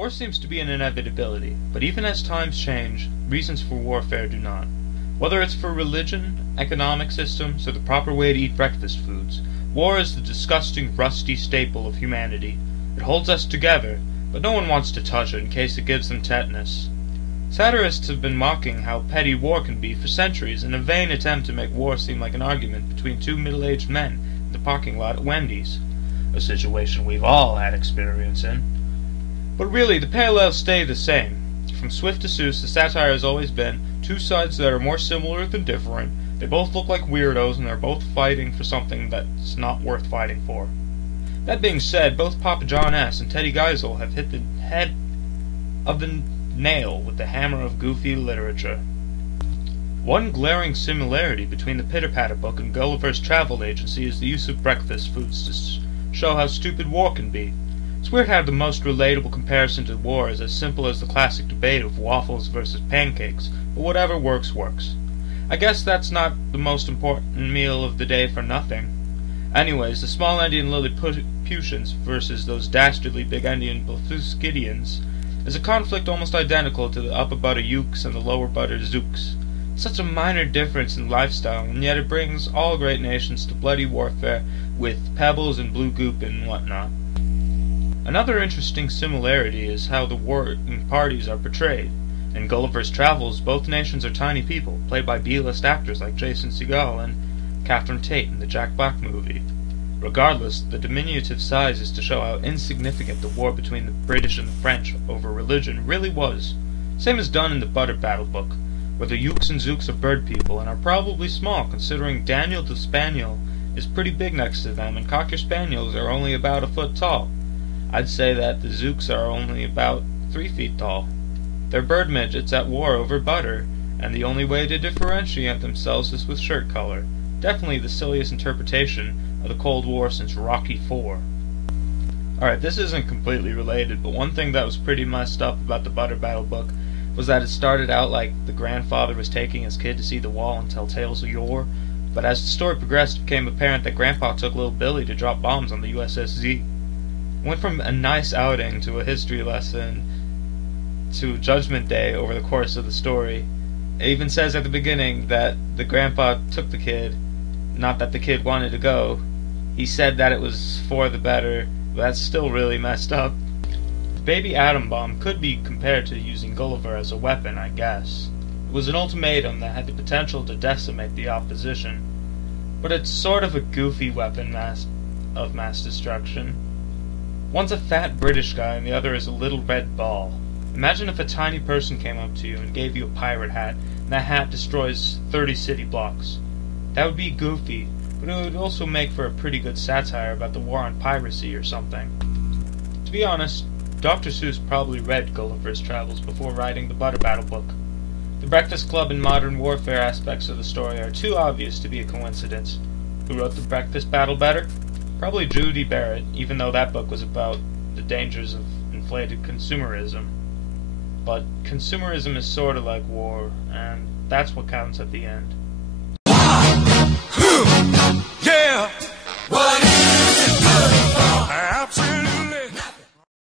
War seems to be an inevitability, but even as times change, reasons for warfare do not. Whether it's for religion, economic systems, or the proper way to eat breakfast foods, war is the disgusting, rusty staple of humanity. It holds us together, but no one wants to touch it in case it gives them tetanus. Satirists have been mocking how petty war can be for centuries in a vain attempt to make war seem like an argument between two middle-aged men in the parking lot at Wendy's, a situation we've all had experience in. But really, the parallels stay the same. From Swift to Seuss, the satire has always been two sides that are more similar than different. They both look like weirdos, and they're both fighting for something that's not worth fighting for. That being said, both Papa John S. and Teddy Geisel have hit the head of the nail with the hammer of goofy literature. One glaring similarity between the Pitter-Patter book and Gulliver's Travel Agency is the use of breakfast foods to show how stupid war can be. It's weird how the most relatable comparison to war is as simple as the classic debate of waffles versus pancakes, but whatever works, works. I guess that's not the most important meal of the day for nothing. Anyways, the small Indian Lilliputians versus those dastardly big-endian Blefuscidians is a conflict almost identical to the upper butter Ukes and the lower butter Zooks. It's such a minor difference in lifestyle, and yet it brings all great nations to bloody warfare with pebbles and blue goop and whatnot. Another interesting similarity is how the warring parties are portrayed. In Gulliver's Travels, both nations are tiny people, played by B-list actors like Jason Segel and Catherine Tate in the Jack Black movie. Regardless, the diminutive size is to show how insignificant the war between the British and the French over religion really was. Same is done in the Butter Battle book, where the Ukes and Zooks are bird people and are probably small, considering Daniel the Spaniel is pretty big next to them and Cocker Spaniels are only about a foot tall. I'd say that the Zooks are only about 3 feet tall. They're bird midgets at war over butter, and the only way to differentiate themselves is with shirt color. Definitely the silliest interpretation of the Cold War since Rocky IV. Alright, this isn't completely related, but one thing that was pretty messed up about the Butter Battle book was that it started out like the grandfather was taking his kid to see the wall and tell tales of yore, but as the story progressed it became apparent that Grandpa took little Billy to drop bombs on the USS Z. Went from a nice outing to a history lesson to Judgment Day over the course of the story. It even says at the beginning that the grandpa took the kid, not that the kid wanted to go. He said that it was for the better, but that's still really messed up. The baby atom bomb could be compared to using Gulliver as a weapon, I guess. It was an ultimatum that had the potential to decimate the opposition, but it's sort of a goofy weapon of mass destruction. One's a fat British guy and the other is a little red ball. Imagine if a tiny person came up to you and gave you a pirate hat, and that hat destroys 30 city blocks. That would be goofy, but it would also make for a pretty good satire about the war on piracy or something. To be honest, Dr. Seuss probably read Gulliver's Travels before writing the Butter Battle book. The Breakfast Club and modern warfare aspects of the story are too obvious to be a coincidence. Who wrote the Breakfast Battle better? Probably Judy Barrett, even though that book was about the dangers of inflated consumerism. But consumerism is sort of like war, and that's what counts at the end. Yeah!